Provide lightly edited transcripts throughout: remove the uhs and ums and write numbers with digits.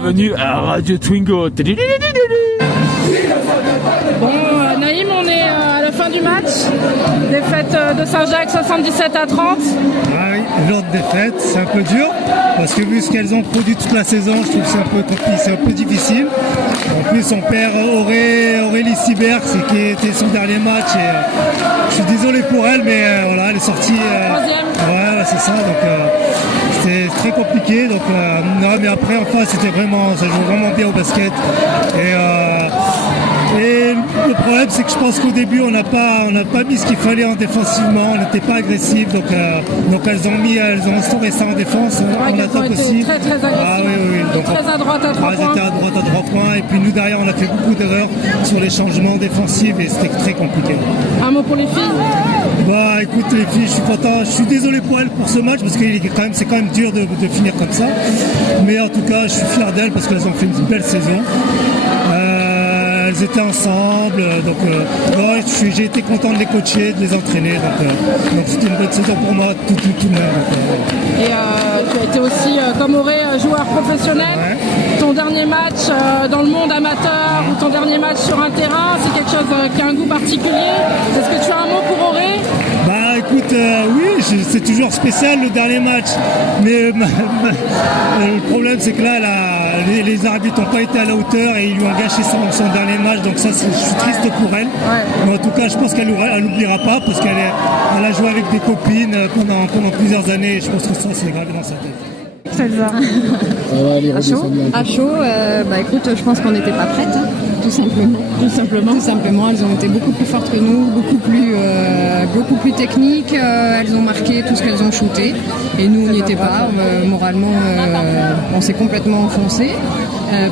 bienvenue à Radio Twingo. Bon, Naïm, on est à la fin du match. Défaite de Saint-Jacques 77-30. Ah oui, l'autre défaite, c'est un peu dur parce que vu ce qu'elles ont produit toute la saison, je trouve que c'est un peu compliqué, c'est un peu difficile. En plus, on perd Aurélie Sibert, c'est qui était son dernier match. Et, je suis désolé pour elle, mais voilà, elle est sortie. Voilà, c'est ça. Donc c'était très compliqué. Donc non, mais après, enfin, c'était vraiment, ça joue vraiment bien au basket. Et le problème, c'est que je pense qu'au début, on n'a pas mis ce qu'il fallait en défensivement, on n'était pas agressif, donc elles ont instauré ça en défense, en attaque aussi. Très agressif. Ah oui. Donc, très à droite à 3 points. Elles étaient à droite à 3 points, et puis nous derrière, on a fait beaucoup d'erreurs sur les changements défensifs et c'était très compliqué. Un mot pour les filles? Bah écoute les filles, je suis content, je suis désolé pour elles pour ce match parce que c'est quand même dur de finir comme ça. Mais en tout cas, je suis fier d'elles parce qu'elles ont fait une belle saison. Elles étaient ensemble, donc j'ai été content de les coacher, de les entraîner, donc c'était une bonne saison pour moi, tout de même. Et tu as été aussi, comme Auré, joueur professionnel. Ouais. Ton dernier match dans le monde amateur ou ton dernier match sur un terrain, c'est quelque chose qui a un goût particulier. Est-ce que tu as un mot pour Auré? Bah écoute, oui, c'est toujours spécial le dernier match, mais le problème c'est que là, les arbitres n'ont pas été à la hauteur et ils lui ont gâché son dernier match, donc ça, je suis triste pour elle. Ouais. Mais en tout cas, je pense qu'elle n'oubliera pas parce qu'elle a joué avec des copines pendant plusieurs années et je pense que ça, c'est gravé dans sa tête. À chaud, bah écoute, je pense qu'on n'était pas prêtes, hein, tout simplement, elles ont été beaucoup plus fortes que nous, beaucoup plus techniques, elles ont marqué tout ce qu'elles ont shooté et nous on n'y était pas, moralement on s'est complètement enfoncé,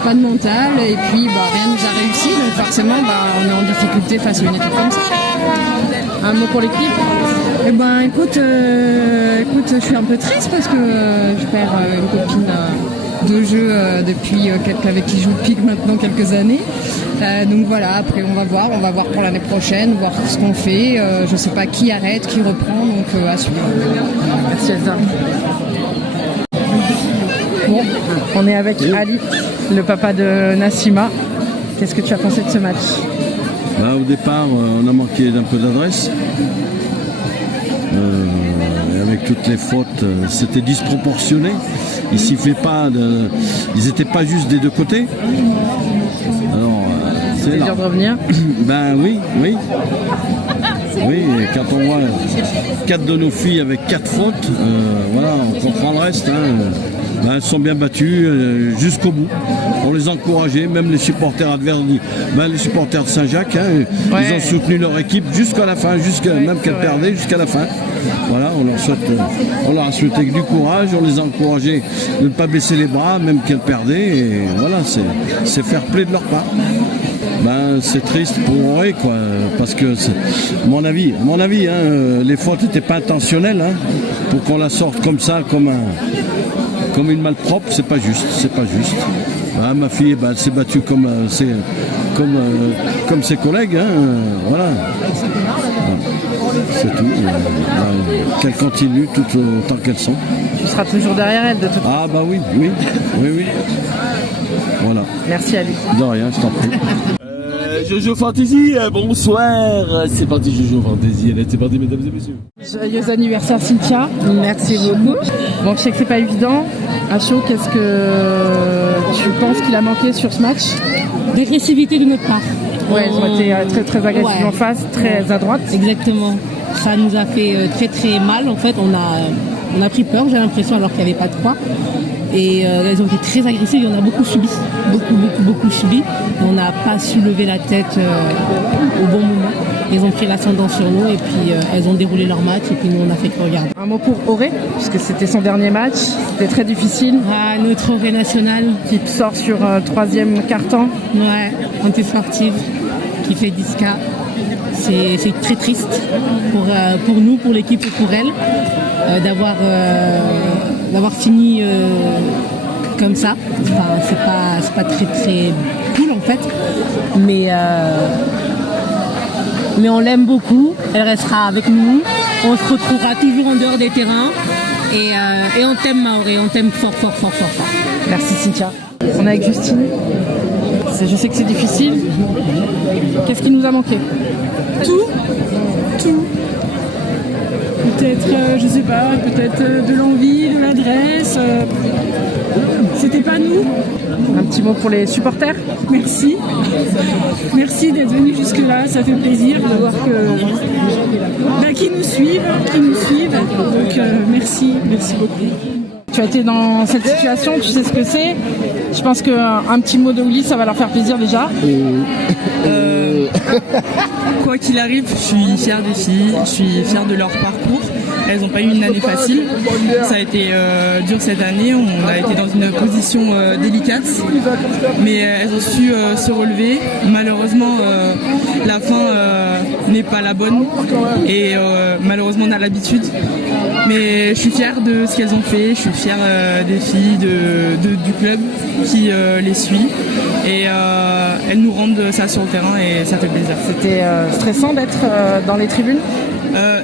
pas de mental et puis rien ne nous a réussi, donc forcément on est en difficulté face à une équipe comme ça. Un mot pour l'équipe? Eh ben écoute, je suis un peu triste parce que je perds une copine de jeu depuis avec qui je joue de pique maintenant quelques années. Donc voilà, après on va voir pour l'année prochaine, voir ce qu'on fait. Je sais pas qui arrête, qui reprend, donc à suivre. Merci Elsa. Bon, on est avec Ali, le papa de Nassima. Qu'est-ce que tu as pensé de ce match? Au départ, on a manqué d'un peu d'adresse. Avec toutes les fautes, c'était disproportionné. Ils n'étaient pas juste des deux côtés. Alors, c'est dur de revenir. Oui. Oui, et quand on voit 4 de nos filles avec 4 fautes, on comprend le reste. Elles sont bien battues jusqu'au bout. On les a encouragées, même les supporters adverses, les supporters de Saint-Jacques, ils ont soutenu leur équipe jusqu'à la fin, même qu'elles perdaient jusqu'à la fin. Voilà, on leur a souhaité du courage, on les a encouragés de ne pas baisser les bras, même qu'elles perdaient, et voilà, c'est fair play de leur part. C'est triste pour Auré, quoi, parce que mon avis, les fautes n'étaient pas intentionnelles, pour qu'on la sorte comme ça, comme une malpropre, c'est pas juste. Ma fille, elle s'est battue comme ses collègues, voilà. C'est tout. Qu'elles continuent tout autant qu'elles sont. Tu seras toujours derrière elle de toute façon. Ah oui. Voilà. Merci Ali. De rien, je t'en prie. Jojo Fantasy, bonsoir. C'est parti Jojo Fantasy, c'est parti mesdames et messieurs. Joyeux anniversaire Cynthia. Merci beaucoup. Bon, je sais que c'est pas évident. À chaud, qu'est-ce que tu penses qu'il a manqué sur ce match? L'agressivité de notre part. Ouais, elles ont été très agressives en face, très à droite. Exactement. Ça nous a fait très mal. En fait, on a pris peur, j'ai l'impression, alors qu'il n'y avait pas de quoi. Et elles ont été très agressives et on a beaucoup subi. Beaucoup subi. On n'a pas su lever la tête au bon moment. Ils ont pris l'ascendant sur nous et puis elles ont déroulé leur match et puis nous on a fait que regarder. Un mot pour Auré, puisque c'était son dernier match, c'était très difficile. Notre Auré national. Qui sort sur 3e quart-temps. Ouais, anti-sportive, qui fait 10K. C'est très triste pour nous, pour l'équipe et pour elle, d'avoir fini comme ça. Enfin, c'est pas très cool en fait, mais on l'aime beaucoup, elle restera avec nous, on se retrouvera toujours en dehors des terrains et on t'aime Maoré, on t'aime fort. Merci Cynthia. On est avec Justine. Je sais que c'est difficile. Qu'est-ce qui nous a manqué? Tout. Peut-être, je sais pas, peut-être de l'envie, de l'adresse. C'était pas nous. Un petit mot pour les supporters. Merci. Merci d'être venus jusque-là, ça fait plaisir de voir qu'ils nous suivent. Donc merci beaucoup. Tu as été dans cette situation, tu sais ce que c'est. Je pense qu'un petit mot de Willy, ça va leur faire plaisir déjà. Quoi qu'il arrive, je suis fière des filles, je suis fière de leur parcours. Elles n'ont pas eu une année facile. Ça a été dur cette année. On a été dans une position délicate, mais elles ont su se relever. Malheureusement, la fin n'est pas la bonne et malheureusement on a l'habitude. Mais je suis fière de ce qu'elles ont fait. Je suis fière des filles du club qui les suit et elles nous rendent ça sur le terrain et ça fait plaisir. C'était stressant d'être dans les tribunes?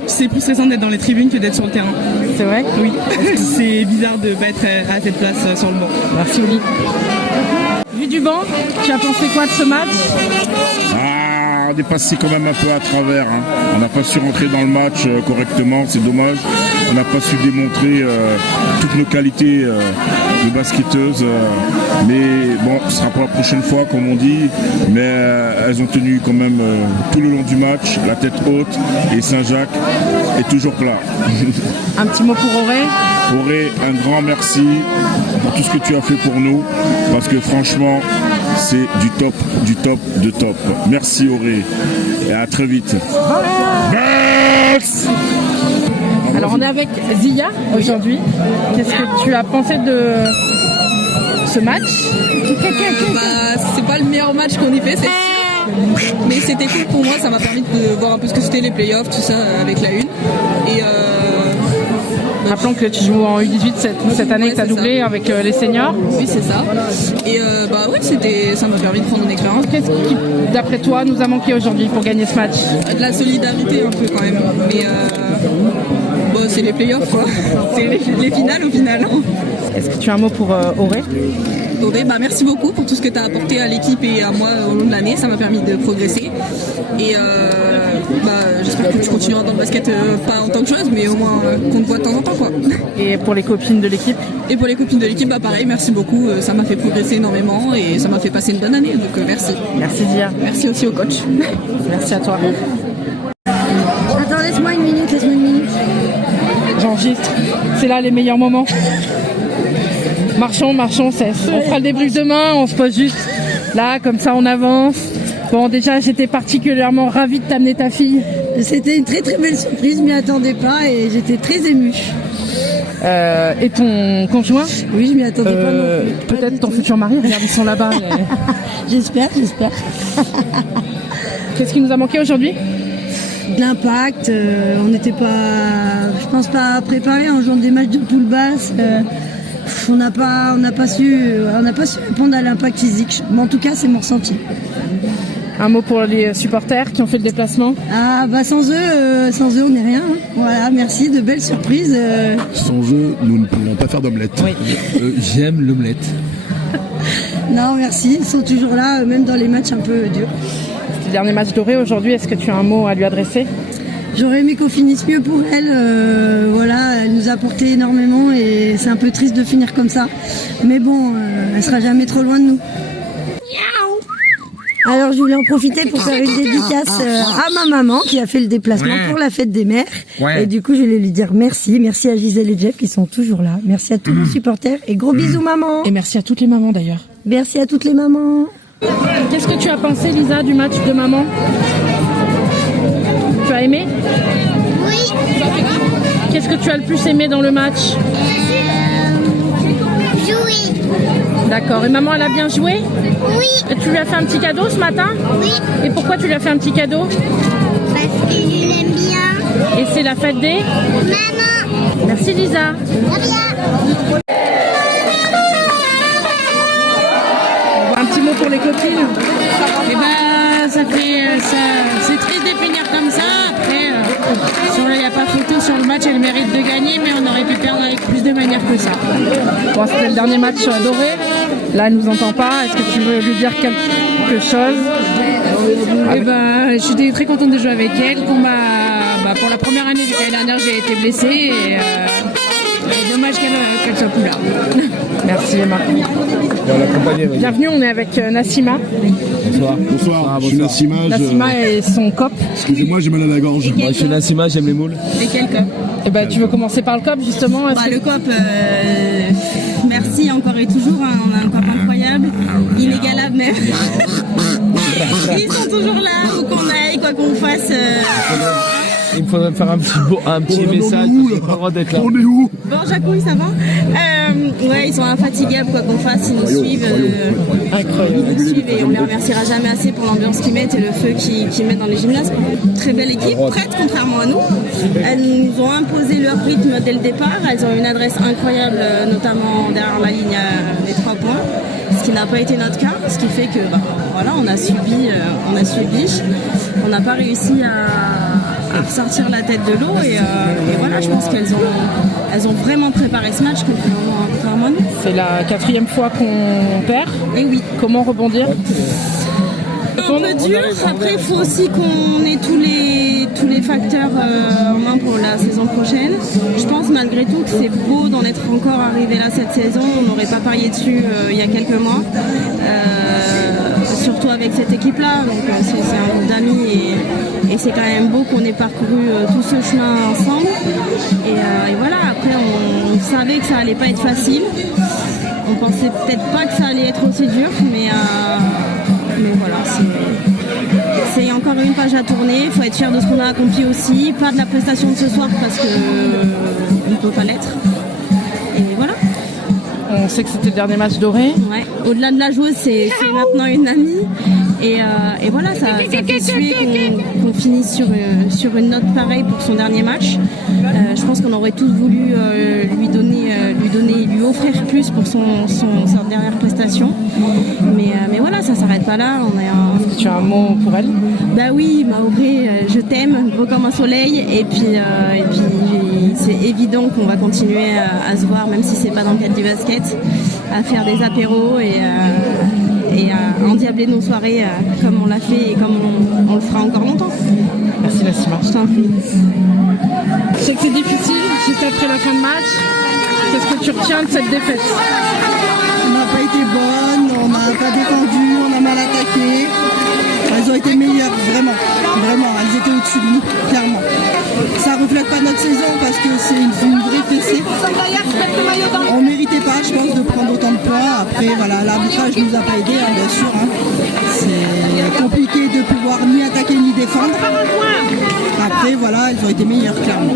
C'est plus stressant d'être dans les tribunes que d'être sur le terrain. C'est vrai? Oui. C'est bizarre de ne pas être à cette place sur le banc. Merci Oli. Vu du banc, tu as pensé quoi de ce match? On est passé quand même un peu à travers. On n'a pas su rentrer dans le match correctement, c'est dommage. On n'a pas su démontrer toutes nos qualités de basketteuses. Mais bon, ce sera pour la prochaine fois, comme on dit. Mais elles ont tenu quand même tout le long du match, la tête haute. Et Saint-Jacques est toujours plat. Un petit mot pour Auré. Auré, un grand merci pour tout ce que tu as fait pour nous. Parce que franchement, c'est du top de top. Merci Auré et à très vite. Alors on est avec Zia aujourd'hui. Qu'est-ce que tu as pensé de ce match? C'est pas le meilleur match qu'on ait fait, c'est sûr. Mais c'était cool pour moi, ça m'a permis de voir un peu ce que c'était les playoffs, tout ça avec la une. Et rappelons que tu joues en U18 cette année, que tu as doublé avec les seniors. Oui, c'est ça. Et oui, ça m'a permis de prendre une expérience. Qu'est-ce qui, d'après toi, nous a manqué aujourd'hui pour gagner ce match? De la solidarité un peu quand même. Mais c'est les playoffs quoi. C'est les finales au final. Est-ce que tu as un mot pour Auré? Auré, merci beaucoup pour tout ce que tu as apporté à l'équipe et à moi au long de l'année. Ça m'a permis de progresser. Et j'espère que tu continueras dans le basket, pas en tant que joueuse, mais au moins qu'on te voit de temps en temps, quoi. Et pour les copines de l'équipe? Et pour les copines de l'équipe, pareil, merci beaucoup. Ça m'a fait progresser énormément et ça m'a fait passer une bonne année. Donc merci. Merci Zia. Merci aussi au coach. Merci à toi. Attends, laisse-moi une minute. J'enregistre. C'est là les meilleurs moments. Marchons, on fera le débrief demain, on se pose juste là, comme ça on avance. Bon, déjà j'étais particulièrement ravie de t'amener ta fille. C'était une très très belle surprise, je m'y attendais pas et j'étais très émue. Et ton conjoint? Oui, je m'y attendais pas non plus. Peut-être ton futur mari, regarde, ils sont là-bas. J'espère. Qu'est-ce qui nous a manqué aujourd'hui? L'impact, on n'était pas, je pense pas préparé en jouant des matchs de poule basse. On n'a pas su répondre à l'impact physique. Mais en tout cas, c'est mon ressenti. Un mot pour les supporters qui ont fait le déplacement? Sans eux, on n'est rien. Voilà, merci, de belles surprises. Sans eux, nous ne pouvons pas faire d'omelette. Oui. J'aime l'omelette. Non, merci, ils sont toujours là, même dans les matchs un peu durs. C'est le dernier match d'Auré aujourd'hui, est-ce que tu as un mot à lui adresser? J'aurais aimé qu'on finisse mieux pour elle. Elle nous a apporté énormément et c'est un peu triste de finir comme ça. Mais bon, elle sera jamais trop loin de nous. Alors je voulais en profiter pour faire une dédicace à ma maman qui a fait le déplacement pour la fête des mères. Et du coup je voulais lui dire merci. Merci à Gisèle et Jeff qui sont toujours là. Merci à tous nos supporters et gros bisous maman. Et merci à toutes les mamans d'ailleurs. Merci à toutes les mamans. Qu'est-ce que tu as pensé Lisa du match de maman? Tu as aimé? Oui. Qu'est-ce que tu as le plus aimé dans le match? Jouer. D'accord. Et maman, elle a bien joué? Oui. Et tu lui as fait un petit cadeau ce matin? Oui. Et pourquoi tu lui as fait un petit cadeau? Parce que je l'aime bien. Et c'est la fête des? Maman. Merci Lisa. Très bien. Un petit mot pour les copines? C'est triste de finir comme ça. Après, il n'y a pas photo sur le match, elle mérite de gagner, mais on aurait pu perdre avec plus de manière que ça. Bon, c'était le dernier match d'Auré. Là, elle nous entend pas. Est-ce que tu veux lui dire quelque chose? Je suis très contente de jouer avec elle. Pour la première année, l'année dernière, j'ai été blessée et dommage qu'elle soit plus là. Merci Emma. Bienvenue, on est avec Nassima. Bonsoir, je suis Nassima. Nassima et son cop. Excusez-moi, j'ai mal à la gorge. Moi, je suis Nassima, j'aime les moules. Et quel cop? Tu veux commencer par le cop justement? Le cop, merci encore et toujours, hein, on a un cop incroyable, inégalable même. Ils sont toujours là, où qu'on aille, quoi qu'on fasse. Il me faudrait me faire un petit message, parce qu'on a le droit d'être là. On est où? Bon, Jacouille, ça va? Ouais, ils sont infatigables, quoi qu'on fasse, ils nous suivent. Incroyable. Ils nous suivent et on les remerciera jamais assez pour l'ambiance qu'ils mettent et le feu qu'ils mettent dans les gymnases. Très belle équipe, prête contrairement à nous. Elles nous ont imposé leur rythme dès le départ. Elles ont une adresse incroyable, notamment derrière la ligne, les 3 points. Ce qui n'a pas été notre cas, ce qui fait que voilà, on a subi, on n'a pas réussi à ressortir la tête de l'eau et voilà, je pense qu'elles ont vraiment préparé ce match contrairement à nous. C'est la 4e fois qu'on perd. Et oui. Comment rebondir? Un peu dur. Après, il faut aussi qu'on ait tous les facteurs en main pour la saison prochaine. Je pense malgré tout que c'est beau d'en être encore arrivé là cette saison. On n'aurait pas parié dessus il y a quelques mois. Surtout avec cette équipe-là. Donc c'est un groupe d'amis et c'est quand même beau qu'on ait parcouru tout ce chemin ensemble. Et voilà, après on savait que ça allait pas être facile. On pensait peut-être pas que ça allait être aussi dur, mais voilà, c'est encore une page à tourner. Il faut être fier de ce qu'on a accompli aussi. Pas de la prestation de ce soir parce qu'on ne peut pas l'être. Et voilà. On sait que c'était le dernier match doré. Ouais. Au-delà de la joueuse, c'est maintenant une amie. Et voilà, ça fait suer qu'on finisse sur une note pareille pour son dernier match. Je pense qu'on aurait tous voulu lui offrir plus pour sa dernière prestation. Mais voilà, ça s'arrête pas là. Tu as un mot pour elle? Bah oui, Maoré, je t'aime, gros comme un soleil. Et puis c'est évident qu'on va continuer à se voir, même si c'est pas dans le cadre du basket, à faire des apéros et à endiabler nos soirées comme on l'a fait et comme on le fera encore longtemps. Merci Nassima. Je t'en prie. Je sais que c'est difficile, juste après la fin de match. Qu'est-ce que tu retiens de cette défaite? On n'a pas été bonne, on n'a pas défendu, on a mal attaqué. Elles ont été meilleures, vraiment. Vraiment, elles étaient au-dessus de nous, clairement. Ça ne reflète pas notre saison parce que c'est une vraie fessée. On ne méritait pas, je pense, de prendre autant de points. Après, voilà, l'arbitrage ne nous a pas aidés, hein, bien sûr. Hein. C'est compliqué de pouvoir ni attaquer ni défendre. Après, voilà, elles ont été meilleures, clairement.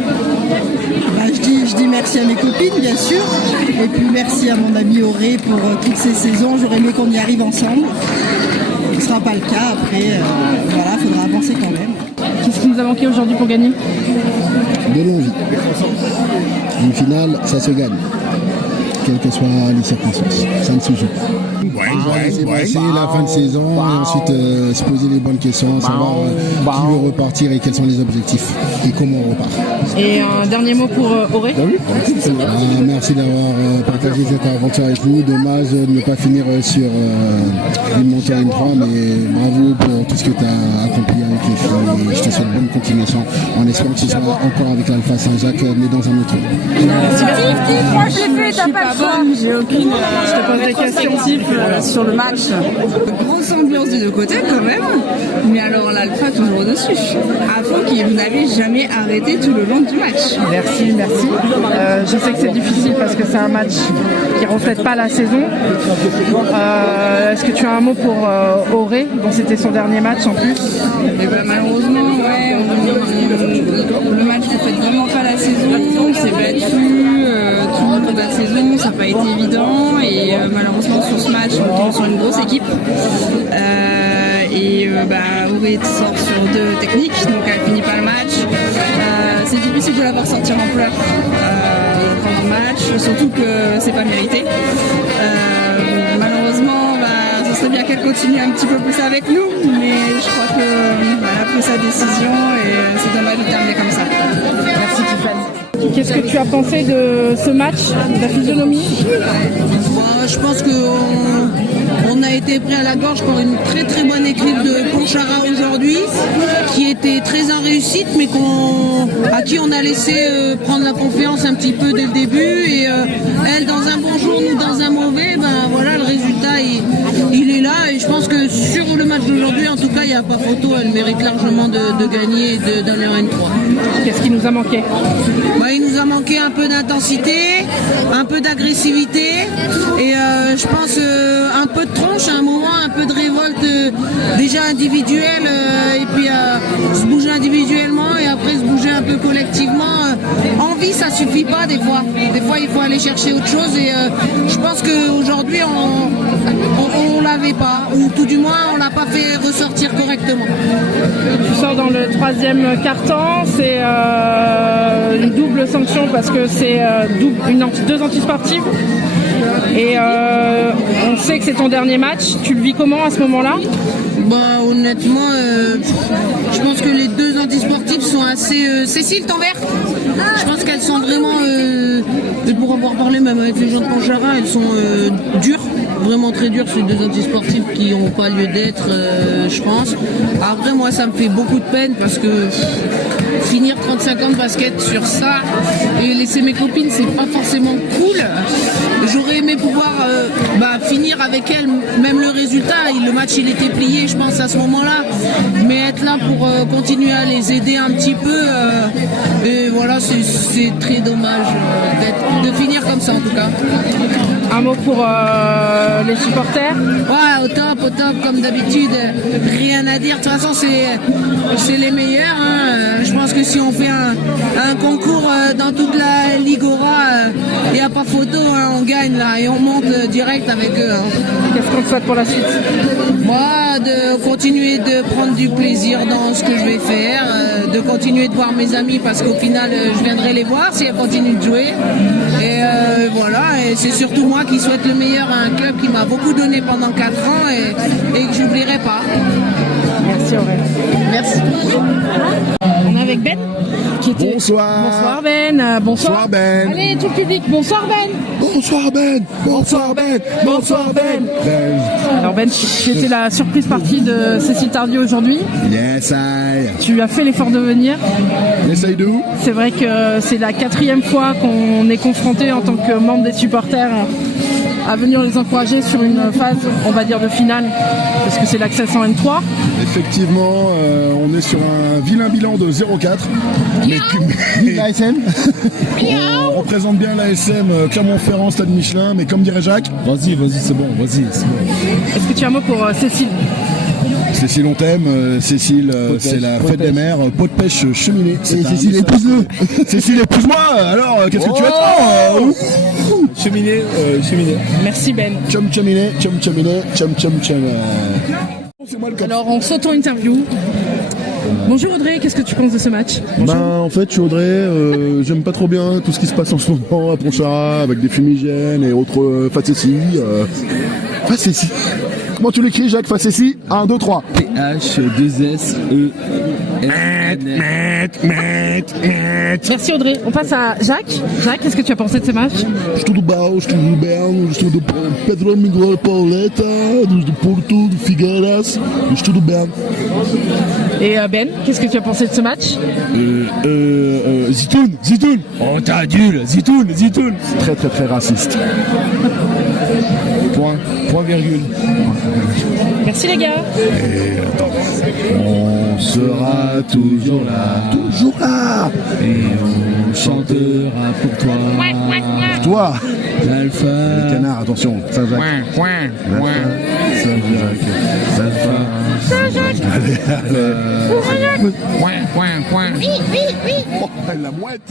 Bah, je dis merci à mes copines, bien sûr. Et puis merci à mon ami Auré pour toutes ces saisons. J'aurais aimé qu'on y arrive ensemble. Ce ne sera pas le cas. Après, voilà, il faudra avancer quand même. Qu'est-ce qui nous a manqué aujourd'hui pour gagner? De l'envie. Une finale, ça se gagne. Quelles que soient les circonstances. Ça ne se joue pas. C'est passé la fin de saison et ensuite se poser les bonnes questions, savoir qui veut repartir et quels sont les objectifs et comment on repart. Et un dernier mot pour Auré. Merci d'avoir partagé cette aventure avec vous. Dommage de ne pas finir sur une montée en 3, mais bravo pour tout ce que tu as accompli avec les filles. Je te souhaite bonne continuation en espérant que ce soit encore avec l'Alpha Saint-Jacques, mais dans un autre rôle. J'ai aucune. Je te pose des questions sur le match. Grosse ambiance des deux côtés quand même. Mais alors l'Alpha toujours au-dessus. À fond qui vous n'avez jamais arrêté tout le long du match. Merci. Je sais que c'est difficile parce que c'est un match qui ne reflète pas la saison. Est-ce que tu as un mot pour Auré, dont c'était son dernier match en plus? Et ben, malheureusement, ouais, le match ne reflète vraiment pas la saison. On s'est battu tout le long de la saison, ça n'a pas été évident. Et malheureusement, sur ce match, on tombe sur une grosse équipe. Auré sort sur 2 techniques, donc elle finit pas le match. C'est difficile de la voir sortir en pleurs pendant le match, surtout que c'est pas mérité. Malheureusement, ce serait bien qu'elle continue un petit peu plus avec nous, mais je crois qu'elle a pris sa décision et c'est dommage de terminer comme ça. Merci Tiffany. Qu'est-ce que tu as pensé de ce match, de la physionomie? Je pense qu'on a été pris à la gorge par une très très bonne équipe de Pontcharra aujourd'hui, qui était très en réussite, mais à qui on a laissé prendre la confiance un petit peu dès le début. Et elle dans un bon jour, nous dans un mauvais, ben voilà, le résultat il est là. Et je pense que sur le match d'aujourd'hui, en tout cas, il n'y a pas photo. Elle mérite largement de gagner et d'aller en N3. Qu'est-ce qui nous a manqué? Il nous a manqué un peu d'intensité, un peu d'agressivité et je pense un peu de tronche à un moment, un peu de révolte déjà individuelle et puis se bouger individuellement et après se bouger un peu collectivement. Envie, ça suffit pas des fois. Des fois, il faut aller chercher autre chose et je pense qu'aujourd'hui, on l'avait pas, ou tout du moins, on l'a pas fait ressortir correctement. Tu sors dans le troisième quart-temps, c'est une double sanction parce que c'est deux antisportives. Et on sait que c'est ton dernier match. Tu le vis comment à ce moment-là? Honnêtement, je pense que les deux antisportifs sont assez... Cécile, ton verre? Je pense qu'elles sont vraiment... pour avoir parlé même avec les gens de Pontcharra, elles sont dures. Vraiment très dur, ces deux antisportifs qui n'ont pas lieu d'être, je pense. Après, moi, ça me fait beaucoup de peine parce que finir 35 ans de basket sur ça et laisser mes copines, c'est pas forcément cool. J'aurais aimé pouvoir finir avec elles, même le résultat. Le match, il était plié, je pense, à ce moment-là. Mais être là pour continuer à les aider un petit peu, et voilà, c'est très dommage de finir comme ça, en tout cas. Un mot pour les supporters? Ouais, au top, comme d'habitude. Rien à dire. De toute façon, c'est les meilleurs. Hein. Je pense que si on fait un concours dans toute la Ligora, il n'y a pas photo. Hein. On gagne là et on monte direct avec eux. Hein. Qu'est-ce qu'on te souhaite pour la suite? Moi, de continuer de prendre du plaisir dans ce que je vais faire, de continuer de voir mes amis parce qu'au final, je viendrai les voir si elles continuent de jouer. Et voilà, et c'est surtout moi qui souhaite le meilleur à un club qui m'a beaucoup donné pendant 4 ans et que j'oublierai pas. Merci Aurélie. Merci. On est avec Ben qui était... Bonsoir. Bonsoir Ben. Bonsoir Ben. Allez, tout le public, bonsoir Ben. Bonsoir Ben. Bonsoir Ben. Bonsoir Ben. Alors Ben, tu étais la surprise partie de Cécile Tardieu aujourd'hui. Yes, I. Tu as fait l'effort de venir. Yes, I do. C'est vrai que c'est la 4e fois qu'on est confronté en tant que membre des supporters à venir les encourager sur une phase, on va dire, de finale, parce que c'est l'accès en N3. Effectivement, on est sur un vilain bilan de 0-4. Mais l'ASM on représente bien l'ASM Clermont-Ferrand, Stade Michelin, mais comme dirait Jacques... Vas-y, c'est bon, vas-y, c'est bon. Est-ce que tu as un mot pour Cécile? Cécile, on t'aime. Cécile, c'est la fête des mères. Pot de pêche cheminée. Et Cécile, épouse-le. Cécile, épouse-moi. Alors, qu'est-ce que tu attends? Cheminée. Merci Ben. Chum cheminée. Alors, on s'auto-interview. Bonjour Audrey, qu'est-ce que tu penses de ce match? En fait, je suis Audrey, j'aime pas trop bien tout ce qui se passe en ce moment à Pontcharra avec des fumigènes et autres facéties. Facéties. Comment tu l'écris, Jacques? Facéties? 1, 2, 3. H2SE. Merci Audrey. On passe à Jacques. Jacques, qu'est-ce que tu as pensé de ce match? Estou do Bau, estou do Belo, estou do Pedro Miguel Pauleta, do Porto, do Figueiras, estou do Belo. Et Ben, qu'est-ce que tu as pensé de ce match? Zitoun. Oh, t'as adule, Zitoun. Très très très raciste. Point virgule. Merci les gars. Et attends. On sera toujours là. Et on chantera pour toi. Pour toi. L'alpha. Les canards, attention. Saint-Jacques. Saint-Jacques. Allez. Point. Oh, la mouette.